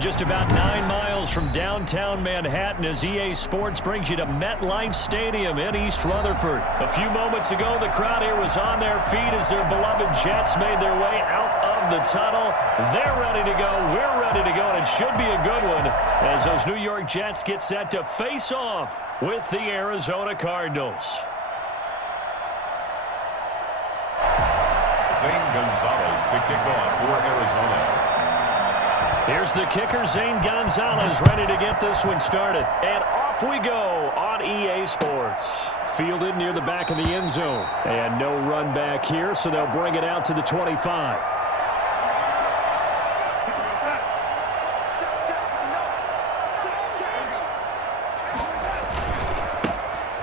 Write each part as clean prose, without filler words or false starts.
just about 9 miles from downtown Manhattan as EA Sports brings you to MetLife Stadium in East Rutherford. A few moments ago, the crowd here was on their feet as their beloved Jets made their way out of the tunnel. They're ready to go. We're ready to go, and it should be a good one as those New York Jets get set to face off with the Arizona Cardinals. Zane Gonzalez to kick off for Arizona. Here's the kicker, Zane Gonzalez, ready to get this one started. And off we go on EA Sports. Fielded near the back of the end zone. And no run back here, so they'll bring it out to the 25.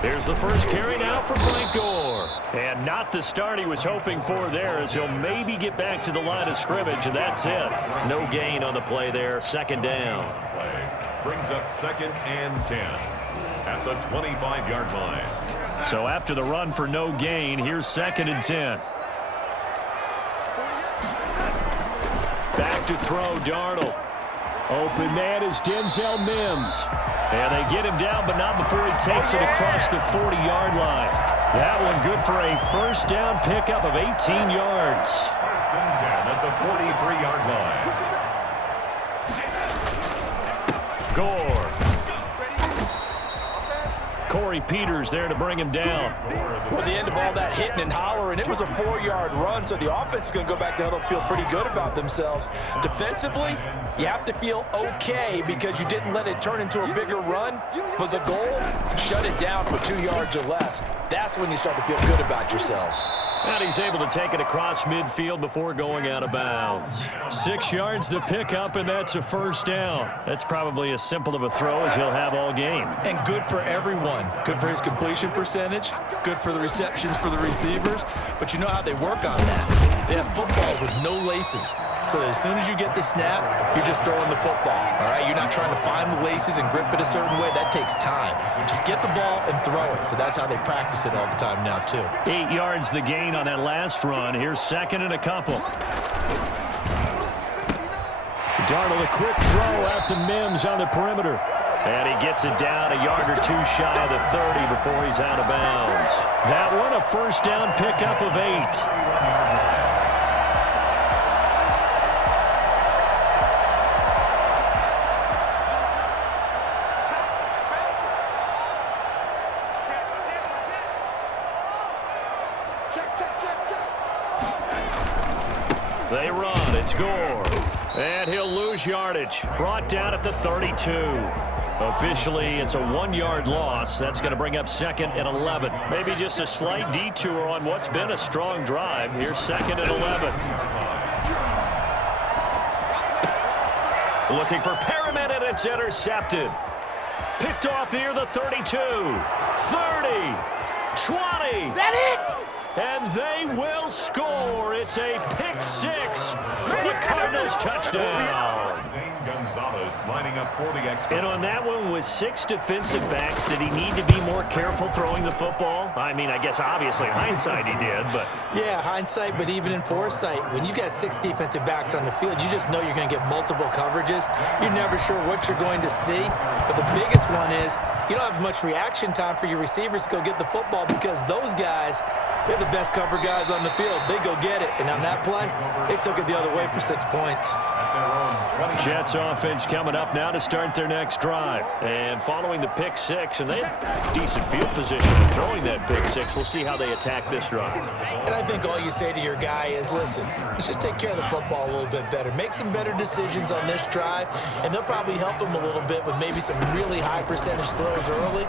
Here's the first carry now for Frank Gore. And not the start he was hoping for there as he'll maybe get back to the line of scrimmage, and that's it. No gain on the play there, second down. Brings up 2nd and 10 at the 25-yard line. So after the run for no gain, here's 2nd and 10. Back to throw, Darnold. Open man is Denzel Mims. And they get him down, but not before he takes it across the 40-yard line. That one good for a first down pickup of 18 yards. 1st and 10 at the 43-yard line. Gore. Corey Peters there to bring him down. Well, the end of all that hitting and hollering, it was a 4-yard run, so the offense is going to go back there and feel pretty good about themselves. Defensively, you have to feel okay because you didn't let it turn into a bigger run, but the goal, shut it down for 2 yards or less. That's when you start to feel good about yourselves. And he's able to take it across midfield before going out of bounds. 6 yards the pickup, and that's a first down. That's probably as simple of a throw as he'll have all game. And good for everyone. Good for his completion percentage. Good for the receptions for the receivers. But you know how they work on that. They have footballs with no laces. So that as soon as you get the snap, you're just throwing the football. All right? You're not trying to find the laces and grip it a certain way. That takes time. Just get the ball and throw it. So that's how they practice it all the time now, too. 8 yards the gain on that last run. Here's 2nd and a couple. Darnold, a quick throw out to Mims on the perimeter. And he gets it down a yard or two shy of the 30 before he's out of bounds. That one a first down pickup of 8. They run. It's Gore. And he'll lose yardage. Brought down at the 32. Officially, it's a 1-yard loss. That's going to bring up 2nd and 11. Maybe just a slight detour on what's been a strong drive. Here's 2nd and 11. Looking for Perriman, and it's intercepted. Picked off near the 32. 30. 20. That it? And they will score. It's a pick 6 for the Cardinals touchdown. Zane Gonzalez lining up for the extra. And on that one, with 6 defensive backs, did he need to be more careful throwing the football? I mean, I guess obviously hindsight he did, but... Yeah, hindsight, but even in foresight, when you got 6 defensive backs on the field, you just know you're going to get multiple coverages. You're never sure what you're going to see. But the biggest one is you don't have much reaction time for your receivers to go get the football because those guys, they're the best cover guys on the field. They go get it. And on that play, they took it the other way for 6 points. Jets offense coming up now to start their next drive. And following the pick 6, and they have decent field position in throwing that pick 6. We'll see how they attack this drive. And I think all you say to your guy is, listen, let's just take care of the football a little bit better. Make some better decisions on this drive, and they'll probably help him a little bit with maybe some really high percentage throws early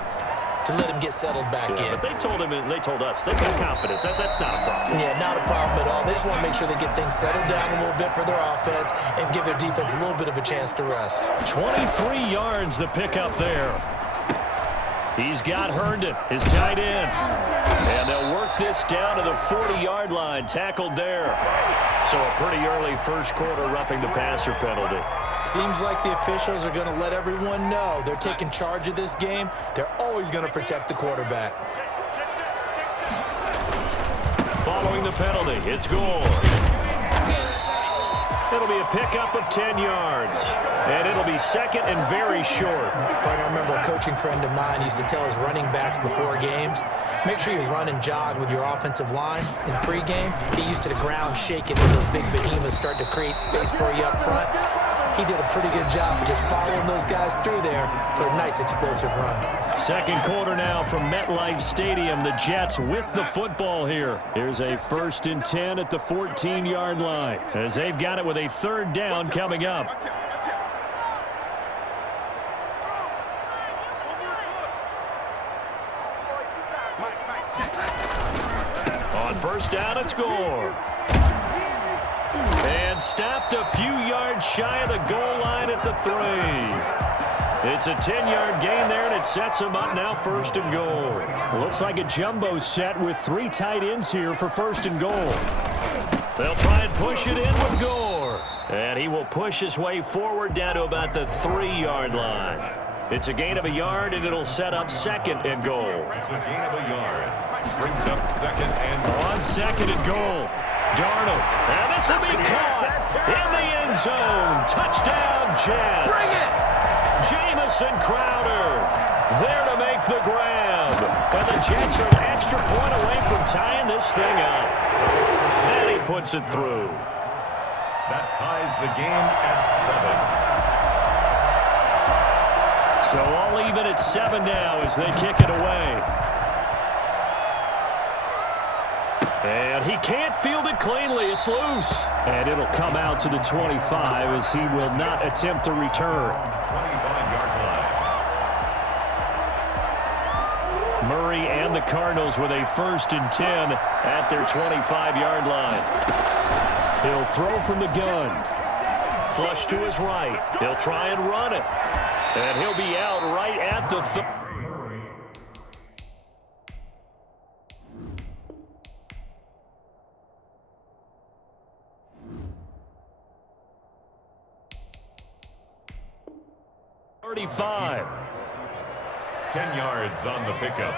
to let him get settled back in. But they told him, and they told us, they've got confidence. That's not a problem. Yeah, not a problem at all. They just want to make sure they get things settled down a little bit for their offense and give their defense a little bit of a chance to rest. 23 yards the pickup there. He's got Herndon, his tight end. And they'll work this down to the 40-yard line, tackled there. So a pretty early first quarter roughing the passer penalty. Seems like the officials are going to let everyone know they're taking charge of this game. They're always going to protect the quarterback. Following the penalty, it's Gore. it'll be a pickup of 10 yards. And it'll be second and very short. But I remember a coaching friend of mine used to tell his running backs before games, make sure you run and jog with your offensive line in pregame. Get used to the ground shaking when those big behemoths start to create space for you up front. He did a pretty good job of just following those guys through there for a nice explosive run. Second quarter now from MetLife Stadium. The Jets with the football here. Here's a 1st and 10 at the 14-yard line as they've got it with a 3rd down coming up. On 1st down, it's Gore. And stopped a few yards shy of the goal line at the 3. It's a 10-yard gain there, and it sets him up now 1st and goal. Looks like a jumbo set with 3 tight ends here for 1st and goal. They'll try and push it in with Gore. And he will push his way forward down to about the 3-yard line. It's a gain of a yard, and it'll set up 2nd and goal. It's a gain of a yard. Brings up 2nd and goal. On 2nd and goal. Darnold, and this will be caught in the end zone. Touchdown, Jets. Bring it! Jamison Crowder there to make the grab. And the Jets are an extra point away from tying this thing up. And he puts it through. That ties the game at 7. So all even at 7 now as they kick it away. And he can't field it cleanly. It's loose. And it'll come out to the 25 as he will not attempt to return. 25-yard line. Murray and the Cardinals with a 1st and 10 at their 25-yard line. He'll throw from the gun. Flush to his right. He'll try and run it. And he'll be out right at the 30. 35. 10 yards on the pickup.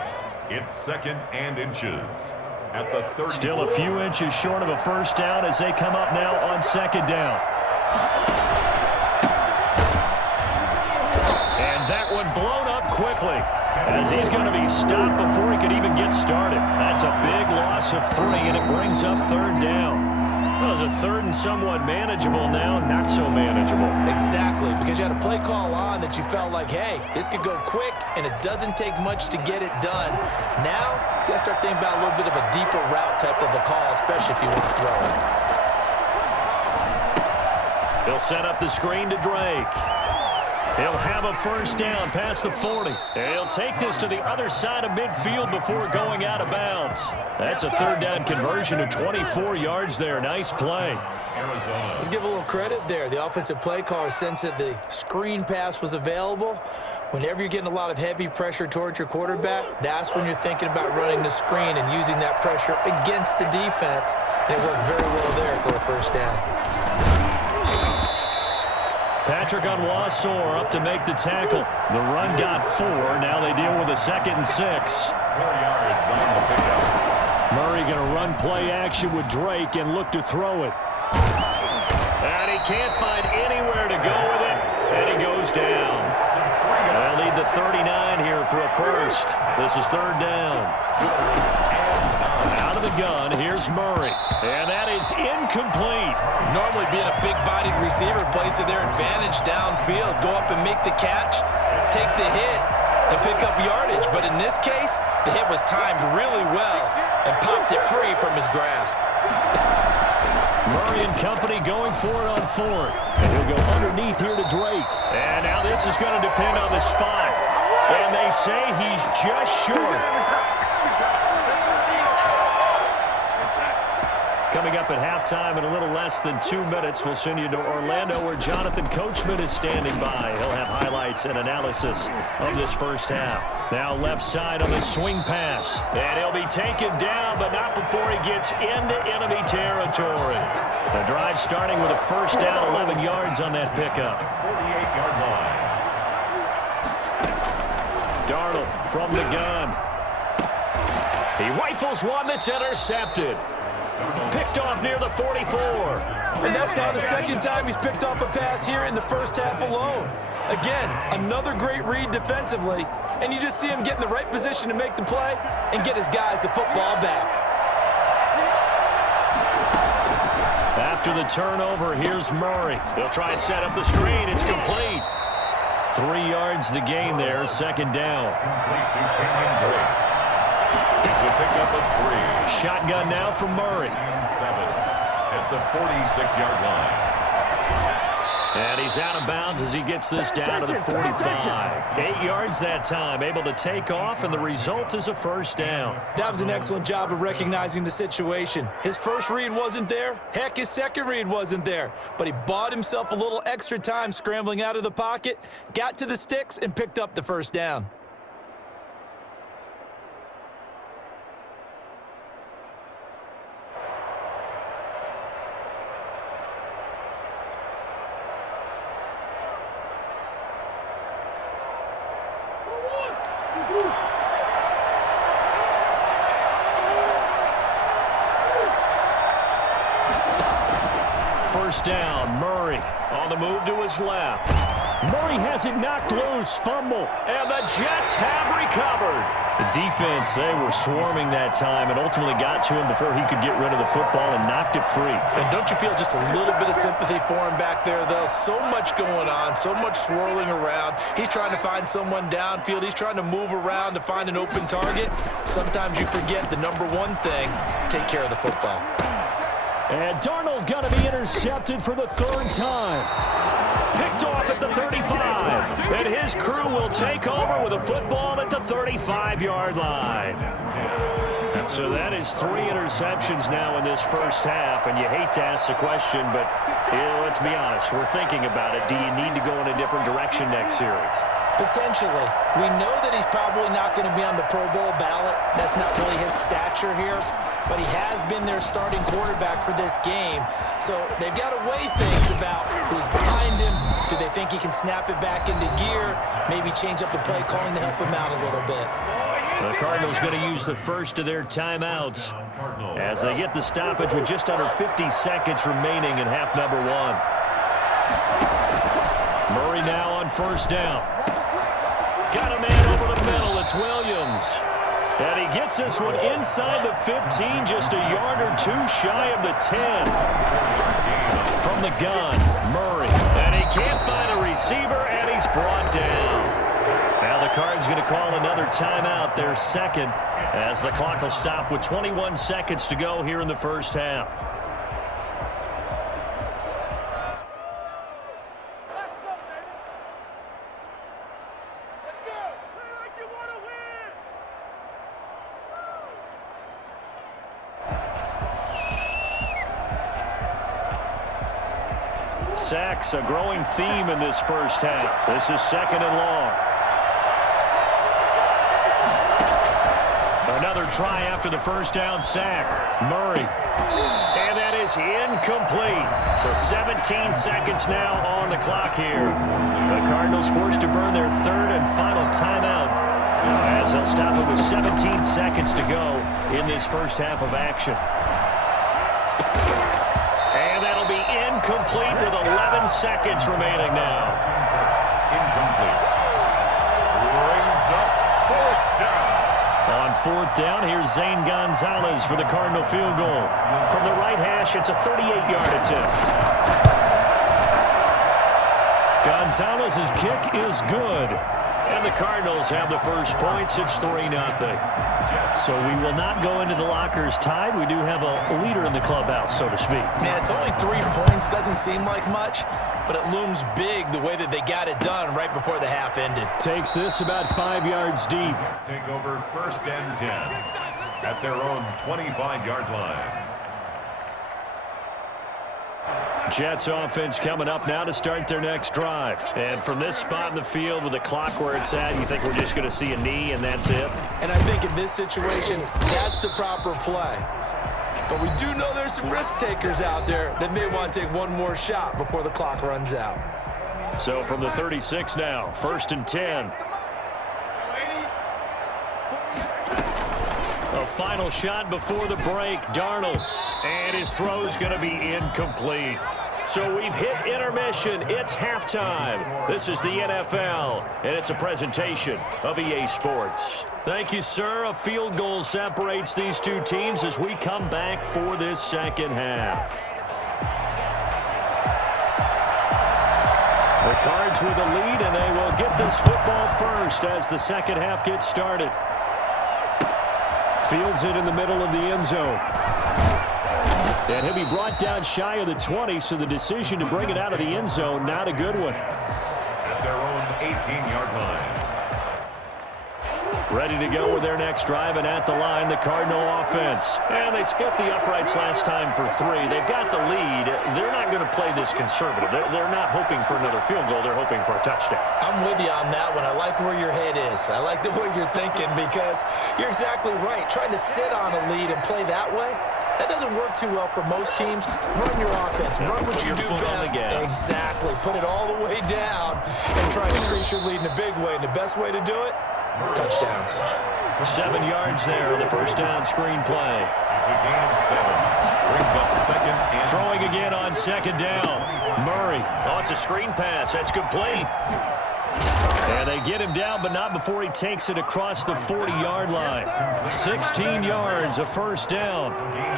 It's 2nd and inches. At the 30. Still a few inches short of a 1st down as they come up now on 2nd down. And that one blown up quickly as he's going to be stopped before he could even get started. That's a big loss of 3, and it brings up 3rd down. Well, it's a 3rd and somewhat manageable now, not so manageable. Exactly, because you had a play call on that you felt like, hey, this could go quick, and it doesn't take much to get it done. Now, you got to start thinking about a little bit of a deeper route type of a call, especially if you want to throw it. He'll set up the screen to Drake. He'll have a 1st down past the 40. He'll take this to the other side of midfield before going out of bounds. That's a 3rd down conversion of 24 yards there. Nice play. Arizona. Let's give a little credit there. The offensive play caller sensed that the screen pass was available. Whenever you're getting a lot of heavy pressure towards your quarterback, that's when you're thinking about running the screen and using that pressure against the defense. And it worked very well there for a 1st down. Patrick Onwuasor up to make the tackle. The run got 4. Now they deal with a 2nd and 6. 4 yards on the pickup. Murray going to run play action with Drake and look to throw it. And he can't find anywhere to go with it. And he goes down. They'll need the 39 here for a 1st. This is 3rd down. Out of the gun, here's Murray. And that is incomplete. Normally being a big-bodied receiver plays to their advantage downfield. Go up and make the catch, take the hit, and pick up yardage. But in this case, the hit was timed really well and popped it free from his grasp. Murray and company going for it on 4th. And he'll go underneath here to Drake. And now this is going to depend on the spot. And they say he's just short. Coming up at halftime in a little less than 2 minutes, we'll send you to Orlando where Jonathan Coachman is standing by. He'll have highlights and analysis of this 1st half. Now left side on the swing pass. And he'll be taken down, but not before he gets into enemy territory. The drive starting with a 1st down, 11 yards on that pickup. 48-yard line. Darnold from the gun. He rifles one that's intercepted. Picked off near the 44. And that's now the second time he's picked off a pass here in the first half alone. Again, another great read defensively, and you just see him get in the right position to make the play and get his guys the football back. After the turnover, here's Murray. He'll try and set up the screen. It's complete. 3 yards the gain there, second down. Complete to Kenyon Drake. It's a pickup of 3. Shotgun now from Murray. 7 at the 46-yard line. And he's out of bounds as he gets this down to the 45. 8 yards that time, able to take off, and the result is a first down. That was an excellent job of recognizing the situation. His first read wasn't there. Heck, his second read wasn't there. But he bought himself a little extra time scrambling out of the pocket, got to the sticks, and picked up the first down. First down, Murray on the move to his left. Murray has it knocked loose, fumble, and the Jets have recovered. The defense, they were swarming that time and ultimately got to him before he could get rid of the football and knocked it free. And don't you feel just a little bit of sympathy for him back there, though? So much going on, so much swirling around. He's trying to find someone downfield. He's trying to move around to find an open target. Sometimes you forget the number one thing, take care of the football. And Darnold going to be intercepted for the third time. Picked off at the 35. And his crew will take over with a football at the 35-yard line. So that is 3 interceptions now in this first half. And you hate to ask the question, but let's be honest. We're thinking about it. Do you need to go in a different direction next series? Potentially. We know that he's probably not going to be on the Pro Bowl ballot. That's not really his stature here. But he has been their starting quarterback for this game. So they've got to weigh things about who's behind him. Do they think he can snap it back into gear? Maybe change up the play calling to help him out a little bit. The Cardinals going to use the first of their timeouts as they get the stoppage with just under 50 seconds remaining in half number 1. Murray now on first down. Got a man over the middle. It's Williams. And he gets this one inside the 15, just a yard or two shy of the 10. From the gun, Murray. And he can't find a receiver, and he's brought down. Now the Cards going to call another timeout, their second, as the clock will stop with 21 seconds to go here in the first half. Sacks, a growing theme in this first half. This is second and long. Another try after the first down sack. Murray. And that is incomplete. So 17 seconds now on the clock here. The Cardinals forced to burn their third and final timeout as they'll stop it with 17 seconds to go in this first half of action. Incomplete with 11 seconds remaining now. Incomplete. Brings up fourth down. On fourth down, here's Zane Gonzalez for the Cardinal field goal. From the right hash, it's a 38-yard attempt. Gonzalez's kick is good. And the Cardinals have the first points. It's 3-0. So we will not go into the lockers tied. We do have a leader in the clubhouse, so to speak. Man, it's only 3 points. Doesn't seem like much, but it looms big the way that they got it done right before the half ended. Takes this about 5 yards deep. Let's take over first and 10 at their own 25-yard line. Jets offense coming up now to start their next drive. And from this spot in the field with the clock where it's at, you think we're just going to see a knee and that's it? And I think in this situation, that's the proper play. But we do know there's some risk takers out there that may want to take one more shot before the clock runs out. So from the 36 now, first and 10. A final shot before the break. Darnold And his throw's going to be incomplete. So we've hit intermission. It's halftime. This is the NFL, and it's a presentation of EA Sports. Thank you, sir. A field goal separates these two teams as we come back for this second half. The Cards with a lead, and they will get this football first as the second half gets started. Fields it in the middle of the end zone. And he'll be brought down shy of the 20, so the decision to bring it out of the end zone, not a good one. At their own 18-yard line. Ready to go with their next drive, and at the line, the Cardinal offense. And they split the uprights last time for 3. They've got the lead. They're not going to play this conservative. They're not hoping for another field goal. They're hoping for a touchdown. I'm with you on that one. I like where your head is. I like the way you're thinking because you're exactly right. Trying to sit on a lead and play that way, that doesn't work too well for most teams. Run your offense. Run what you do best. Exactly. Put it all the way down and try to increase your lead in a big way. And the best way to do it, touchdowns. 7 yards there on the first down screen play. It's a gain of 7. Brings up second and... Throwing again on second down. Murray. Oh, it's a screen pass. That's complete. And they get him down, but not before he takes it across the 40-yard line. 16 yards, a first down.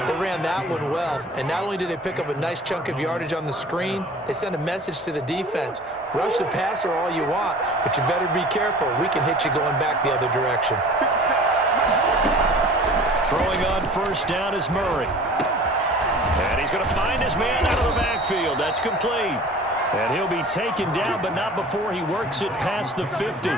They ran that one well, and not only did they pick up a nice chunk of yardage on the screen, they sent a message to the defense. Rush the passer all you want, but you better be careful. We can hit you going back the other direction. Throwing on first down is Murray. And he's going to find his man out of the backfield. That's complete. And he'll be taken down, but not before he works it past the 50.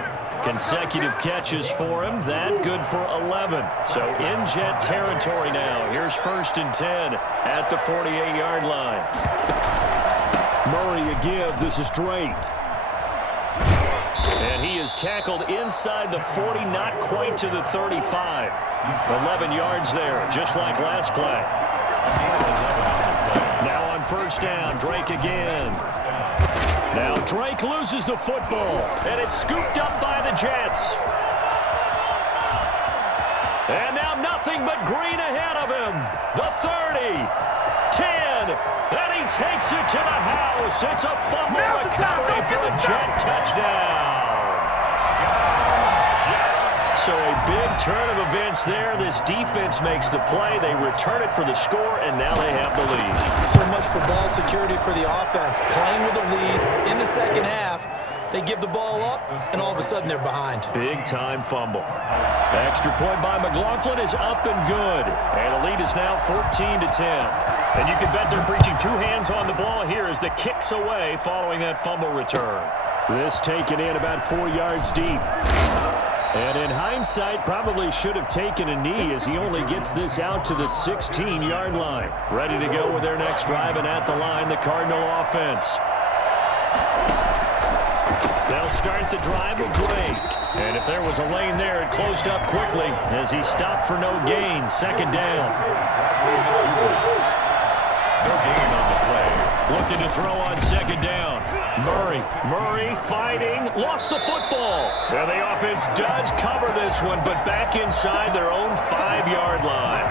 Consecutive catches for him. That good for 11. So in Jet territory now. Here's first and 10 at the 48-yard line. Murray a give. This is Drake. And he is tackled inside the 40, not quite to the 35. 11 yards there, just like last play. Now on first down, Drake again. Now Drake loses the football, and it's scooped up by the Jets. And now nothing but green ahead of him. The 30, 10, and he takes it to the house. It's a fumble recovery for a Jet touchdown. So a big turn of events there. This defense makes the play. They return it for the score, and now they have the lead. So much for ball security for the offense. Playing with a lead in the second half. They give the ball up, and all of a sudden they're behind. Big-time fumble. Extra point by McLaughlin is up and good. And the lead is now 14-10. And you can bet they're preaching 2 hands on the ball here as the kick's away following that fumble return. This taken in about 4 yards deep. And in hindsight, probably should have taken a knee as he only gets this out to the 16-yard line. Ready to go with their next drive, and at the line, the Cardinal offense. They'll start the drive with Drake. And if there was a lane there, it closed up quickly as he stopped for no gain. Second down. No gain on the play. Looking to throw on second down. Murray fighting, lost the football. And the offense does cover this one, but back inside their own 5-yard line.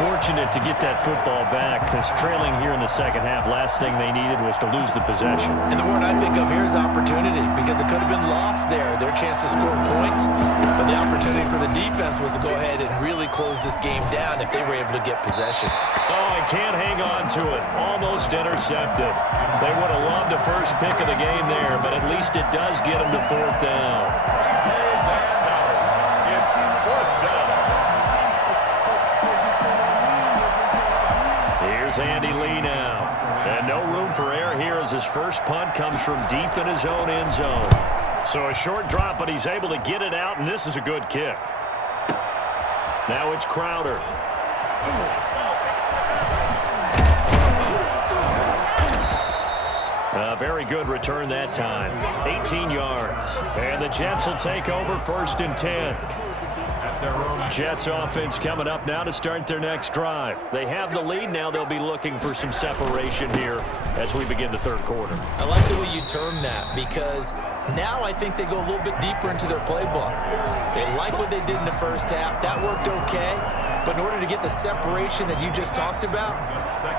Fortunate to get that football back because trailing here in the second half, last thing they needed was to lose the possession. And the word I think of here is opportunity because it could have been lost there, their chance to score points. But the opportunity for the defense was to go ahead and really close this game down if they were able to get possession. Oh, I can't hang on to it. Almost intercepted. They would have loved the first pick of the game there, but at least it does get them to fourth down. It's fourth down. Here's Andy Lee now. And no room for error here as his first punt comes from deep in his own end zone. So a short drop, but he's able to get it out, and this is a good kick. Now it's Crowder. A very good return that time. 18 yards. And the Jets will take over first and 10. Jets offense coming up now to start their next drive. They have the lead now. They'll be looking for some separation here as we begin the third quarter. I like the way you term that because now I think they go a little bit deeper into their playbook. They like what they did in the first half. That worked okay. But in order to get the separation that you just talked about,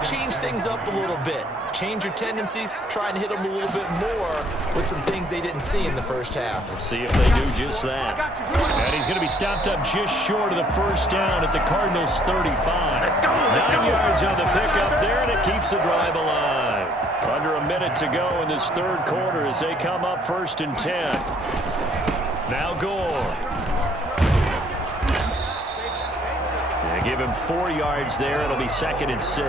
change things up a little bit. Change your tendencies, try and hit them a little bit more with some things they didn't see in the first half. We'll see if they do just that. And he's going to be stopped up just short of the first down at the Cardinals' 35. Let's go. 9 yards on the pickup there, and it keeps the drive alive. Under a minute to go in this third quarter as they come up 1st and 10. Now Gore. They give him 4 yards there. It'll be 2nd and 6.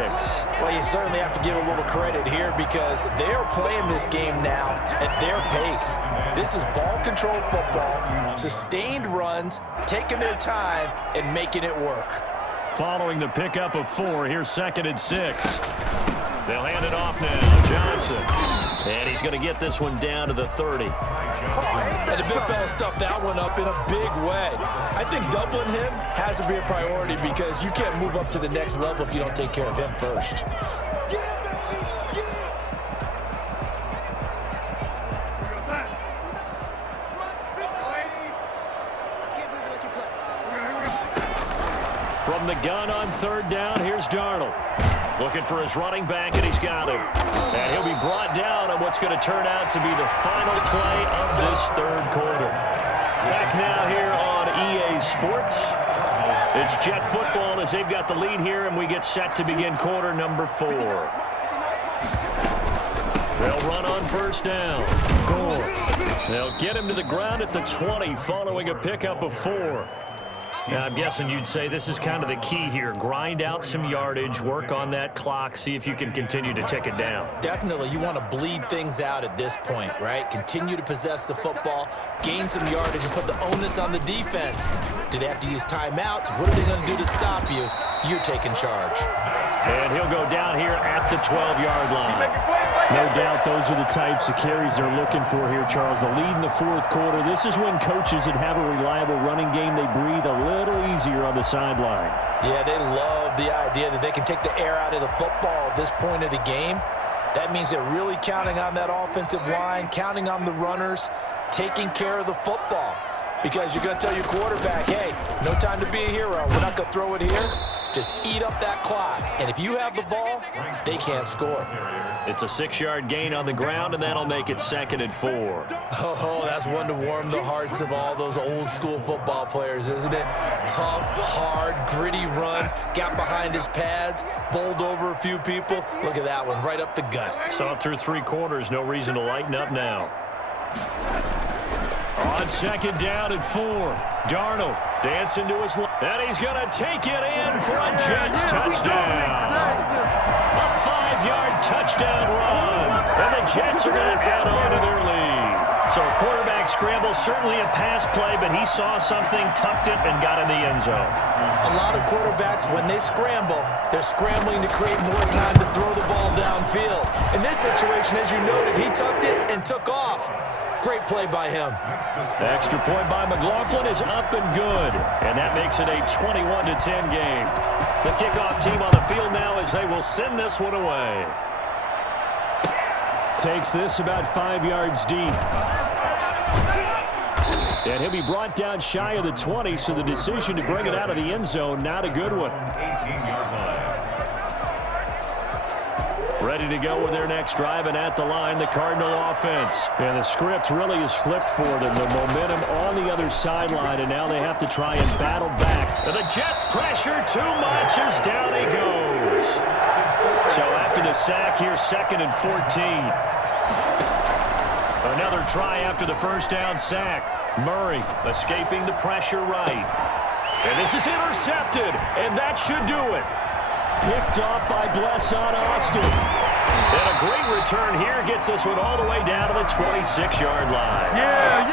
Well, you certainly have to give a little credit here because they're playing this game now at their pace. This is ball control football, sustained runs, taking their time, and making it work. Following the pickup of 4, here's 2nd and 6. They'll hand it off now. Johnson. And he's going to get this one down to the 30. And the big fella stuffed that one up in a big way. I think doubling him has to be a priority because you can't move up to the next level if you don't take care of him first. From the gun on 3rd down, here's Darnold. Looking for his running back, and he's got him. And he'll be brought down on what's going to turn out to be the final play of this third quarter. Back now here on EA Sports. It's Jet football as they've got the lead here, and we get set to begin quarter number 4. They'll run on 1st down. Gore. They'll get him to the ground at the 20 following a pickup of 4. Now, I'm guessing you'd say this is kind of the key here. Grind out some yardage, work on that clock, see if you can continue to tick it down. Definitely. You want to bleed things out at this point, right? Continue to possess the football, gain some yardage, and put the onus on the defense. Do they have to use timeouts? What are they going to do to stop you? You're taking charge. And he'll go down here at the 12-yard line. No doubt those are the types of carries they're looking for here, Charles. The lead in the 4th quarter. This is when coaches that have a reliable running game, they breathe a little easier on the sideline. Yeah, they love the idea that they can take the air out of the football at this point of the game. That means they're really counting on that offensive line, counting on the runners, taking care of the football. Because you're going to tell your quarterback, hey, no time to be a hero. We're not going to throw it here. Just eat up that clock. And if you have the ball, they can't score. It's a 6-yard gain on the ground, and that'll make it 2nd and 4. Oh, that's one to warm the hearts of all those old-school football players, isn't it? Tough, hard, gritty run, got behind his pads, bowled over a few people. Look at that one, right up the gut. Saw it through 3 quarters, no reason to lighten up now. On 2nd down and 4, Darnold dancing to his left, and he's going to take it in for a Jets touchdown. A 5-yard touchdown run, and the Jets are going to add on to their lead. So a quarterback scramble, certainly a pass play, but he saw something, tucked it, and got in the end zone. A lot of quarterbacks, when they scramble, they're scrambling to create more time to throw the ball downfield. In this situation, as you noted, he tucked it and took off. Great play by him. The extra point by McLaughlin is up and good, and that makes it a 21-10 game. The kickoff team on the field now as they will send this one away. Takes this about 5 yards deep. And he'll be brought down shy of the 20, so the decision to bring it out of the end zone, not a good one. 18-yard line. Ready to go with their next drive, and at the line, the Cardinal offense. And the script really is flipped for them. The momentum on the other sideline, and now they have to try and battle back. And the Jets pressure too much as down he goes. So after the sack, here's 2nd and 14. Another try after the first down sack. Murray escaping the pressure right. And this is intercepted, and that should do it. Picked off by Blesson Austin. And a great return here gets this one all the way down to the 26-yard line. Yeah,